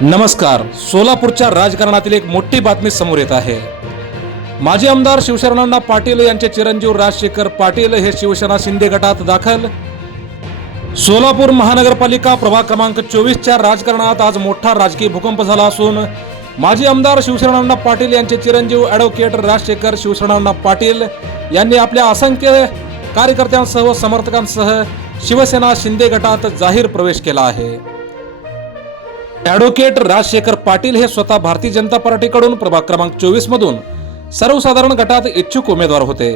नमस्कार. सोलापूरच्या राजकारणातील एक मोठी बातमी समोर येत आहे. माजी आमदार शिवशरणांना पाटील यांचे चिरंजीव राजशेखर पाटील हे शिवसेना शिंदे गटात दाखल. सोलापूर महानगरपालिका प्रभाग क्रमांक चोवीसच्या राजकारणात आज मोठा राजकीय भूकंप झाला असून माजी आमदार शिवशरणांना पाटील यांचे चिरंजीव ॲडव्होकेट राजशेखर शिवशरणांना पाटील यांनी आपल्या असंख्य कार्यकर्त्यांसह समर्थकांसह शिवसेना शिंदे गटात जाहीर प्रवेश केला आहे. ॲडव्होकेट राजशेखर पाटील हे स्वतः भारतीय जनता पार्टीकडून प्रभाग क्रमांक चोवीस मधून सर्वसाधारण गटात इच्छुक उमेदवार होते.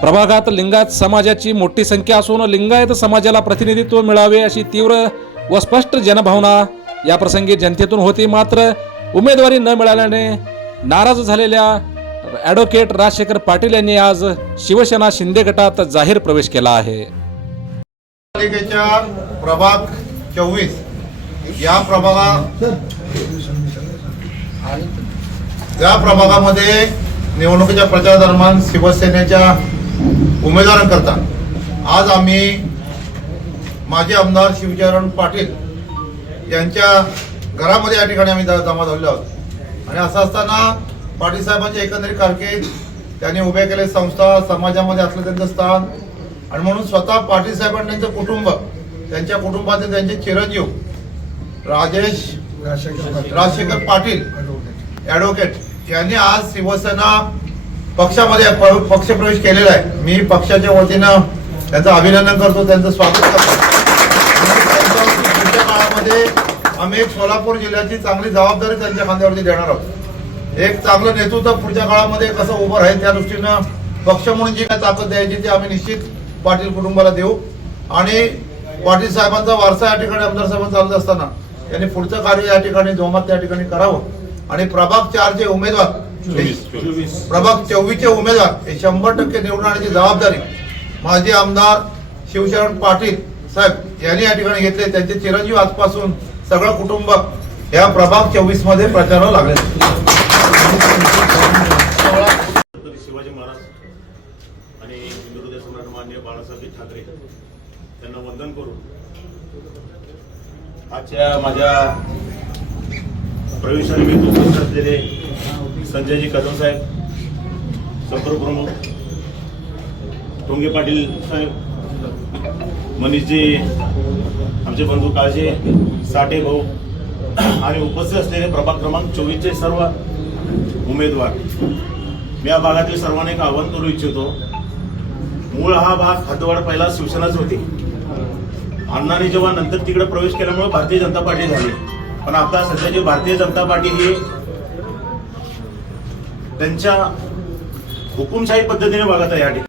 प्रभागात लिंगायत समाजाची मोठी संख्या असून लिंगायत समाजाला प्रतिनिधित्व मिळावे अशी तीव्र व स्पष्ट जनभावना या प्रसंगी जनतेतून होती. मात्र उमेदवारी न मिळाल्याने नाराज झालेल्या ॲडव्होकेट राजशेखर पाटील यांनी आज शिवसेना शिंदे गटात जाहीर प्रवेश केला आहे. प्रभाग चोवीस या प्रभागा या प्रभागामध्ये निवडणुकीच्या प्रचारादरम्यान शिवसेनेच्या उमेदवारांकरता आज आम्ही माजी आमदार शिवचरण पाटील यांच्या घरामध्ये या ठिकाणी आम्ही जमा झालेलो आहोत. आणि असं असताना पाटील साहेबांची एकंदरीत कारकीर्द त्यांनी उभे केले संस्था समाजामध्ये असलं त्यांचं स्थान. आणि म्हणून स्वतः पाटील साहेबांनी त्यांचं कुटुंब त्यांच्या कुटुंबातील त्यांचे चिरंजीव राजेश राजशेखर पाटील ॲडव्होकेट यांनी आज शिवसेना पक्षामध्ये पक्षप्रवेश केलेला आहे. मी पक्षाच्या वतीनं त्यांचं अभिनंदन करतो त्यांचं स्वागत करतो. पुढच्या काळामध्ये आम्ही एक सोलापूर जिल्ह्याची चांगली जबाबदारी त्यांच्या खांद्यावरती देणार आहोत. एक चांगलं नेतृत्व पुढच्या काळामध्ये कसं उभं राहील त्या दृष्टीनं पक्ष म्हणून जी काय ताकद द्यायची ती आम्ही निश्चित पाटील कुटुंबाला देऊ. आणि पाटील साहेबांचा वारसा या ठिकाणी आमदार साहेबांचा चालत असताना त्यांनी पुढचं कार्य या ठिकाणी जोमात त्या ठिकाणी करावं. आणि प्रभाग चारचे उमेदवार प्रभाग चोवीसचे उमेदवार हे शंभर टक्के निवडून आणण्याची जबाबदारी माजी आमदार शिवशरण पाटील साहेब यांनी या ठिकाणी घेतले. त्यांचे चिरंजीव आजपासून सगळं कुटुंब या प्रभाग चोवीसमध्ये प्रचाराला लागले. शिवाजी महाराज आणि हिंदू हृदय सम्राट मान्य बाळासाहेब ठाकरे त्यांना वंदन करून आजच्या माझ्या प्रवेशानिमित्त उपस्थित असलेले संजयजी कदम साहेब संपर्क प्रमुख टोंगे पाटील साहेब मनीषजी आमचे बंधू काळजे साठे भाऊ आणि उपस्थित असलेले प्रभाग क्रमांक चोवीसचे सर्व उमेदवार. मी या भागातील सर्वांना एक आव्हान करू इच्छितो. मूळ हा भाग हद्दवाड पहिला शिवसेनाच होती. अण्णाने जेव्हा नंतर तिकडे प्रवेश केल्यामुळे भारतीय जनता पार्टी झाली. पण आता सध्याची भारतीय जनता पार्टी ही त्यांच्या हुकुमशाही पद्धतीने बघत आहे या ठिकाणी.